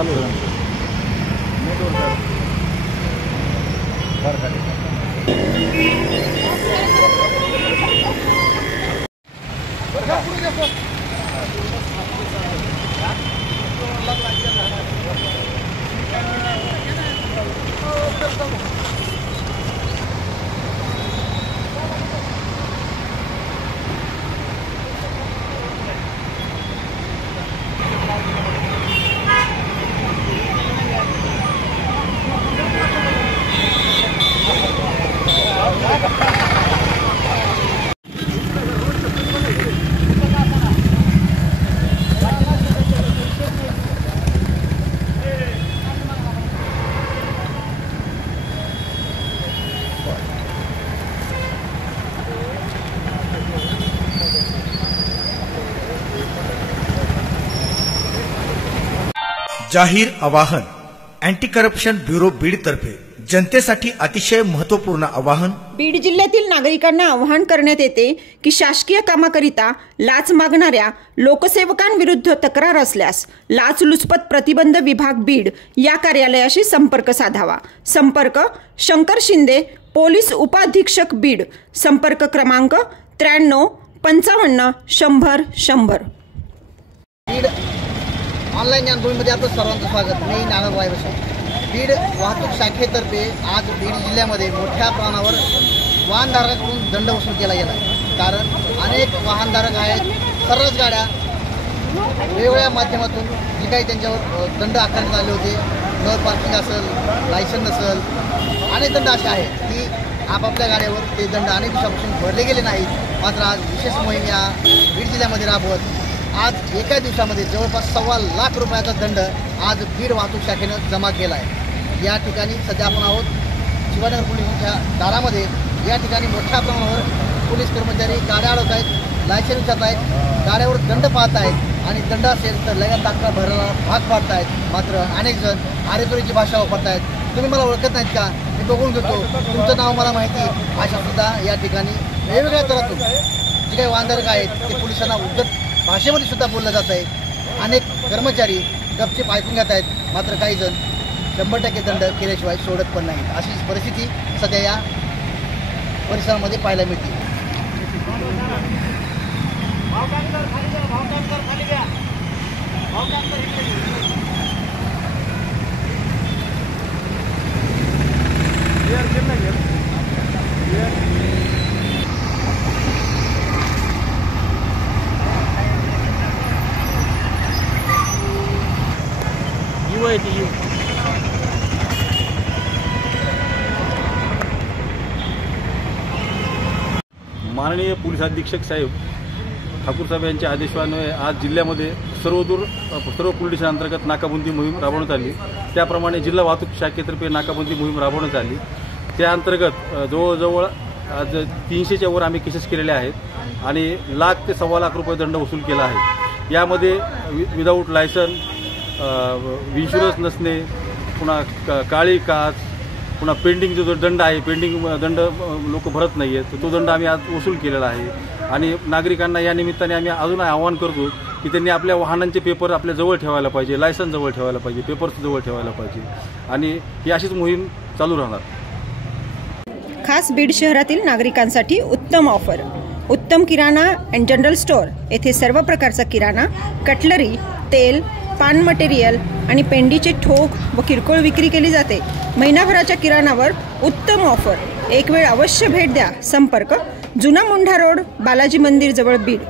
चालू आहे. जाहीर आवाहन अँटी करप्शन ब्युरो बीड तर्फे जनतेसाठी अतिशय महत्त्वपूर्ण आवाहन. बीड जिल्ह्यातील नागरिकांना आवाहन करण्यात येते की शासकीय कामाकरिता लाच मागणाऱ्या लोकसेवकांविरुद्ध तक्रार असल्यास लाचलुचपत प्रतिबंध विभाग बीड या कार्यालयाशी संपर्क साधावा. संपर्क शंकर शिंदे, पोलीस उपाधीक्षक बीड. संपर्क क्रमांक 93 55 100 100. बीड ऑनलाईन ज्ञानभूमीमध्ये आपलं सर्वांचं स्वागत. मी नागराज वायवसे. बीड वाहतूक शाखेतर्फे आज बीड जिल्ह्यामध्ये मोठ्या प्रमाणावर वाहनधारकांकडून दंड वसूल केला गेला आहे. कारण अनेक वाहनधारक आहेत, सर्वच गाड्या वेगवेगळ्या माध्यमातून जे काही त्यांच्यावर दंड आकारण्यात आले होते, नो पार्किंग असेल, लायसन नसेल, अनेक दंड असे आहेत की आपापल्या गाड्यावर ते दंड अनेक दिवसापासून भरले गेले नाहीत. मात्र आज विशेष मोहीम या बीड जिल्ह्यामध्ये राबवत आज एका दिवसामध्ये जवळपास 1.25 लाख रुपयाचा दंड आज बीड वाहतूक शाखेनं जमा केला आहे. या ठिकाणी सध्या आपण आहोत शिवानगर पोलिसांच्या दारामध्ये. या ठिकाणी मोठ्या प्रमाणावर पोलीस कर्मचारी गाड्या अडवत आहेत, लायसन विचारत आहेत, गाड्यावर दंड पाहत आहेत आणि दंड असेल तर लगेच तात्काळ भरायला भाग पाडत आहेत. मात्र अनेक जण आरेतोरीची भाषा वापरत आहेत. तुम्ही मला ओळखत नाहीत का, मी बघून घेतो, तुमचं नाव मला माहिती, अशा सुद्धा या ठिकाणी वेगवेगळ्या तऱ्हातून जे काही वाहनधारक आहेत ते पोलिसांना उद्धट भाषेमध्ये सुद्धा बोललं जात आहे. अनेक कर्मचारी गपचूप ऐकून घेत आहेत. मात्र काही जण 100% दंड केल्याशिवाय सोडत पण नाहीत. अशीच परिस्थिती सध्या या परिसरामध्ये पाहायला मिळते. माननीय पोलीस अधीक्षक साहेब ठाकूर साहेब यांच्या आदेशान्वये आज जिल्ह्यामध्ये सर्व पोलीस स्टेशन अंतर्गत नाकाबंदी मोहीम राबवण्यात आली. त्याप्रमाणे जिल्हा वाहतूक शाखेतर्फे नाकाबंदी मोहीम राबवण्यात आली. त्या अंतर्गत जवळजवळ आज 300च्या वर आम्ही केसेस केलेल्या आहेत आणि 1 लाख ते 1.25 लाख रुपये दंड वसूल केला आहे. यामध्ये विदाऊट लायसन, इन्शुरन्स नसणे, पुन्हा काळी काच, पुन्हा पेंडिंग जो दंड आहे, पेंडिंग दंड लोक भरत नाही आहेत, तो दंड आम्ही आज वसूल केलेला आहे. आणि नागरिकांना या निमित्ताने आम्ही अजून आवाहन करतो की त्यांनी आपल्या वाहनांचे पेपर आपल्या जवळ ठेवायला पाहिजे, लायसन जवळ ठेवायला पाहिजे, पेपर्स जवळ ठेवायला पाहिजे आणि ही अशीच मोहीम चालू राहणार. खास बीड शहरातील नागरिकांसाठी उत्तम ऑफर. उत्तम किराणा अँड जनरल स्टोअर येथे सर्व प्रकारचा किराणा, कटलरी, तेल, पान मटेरियल आणि पेंडीचे ठोक व किरकोळ विक्री केली जाते. महिनाभराच्या किराणावर उत्तम ऑफर. एक वेळ अवश्य भेट द्या. संपर्क जुना मुंढा रोड, बालाजी मंदिर जवळ बीड.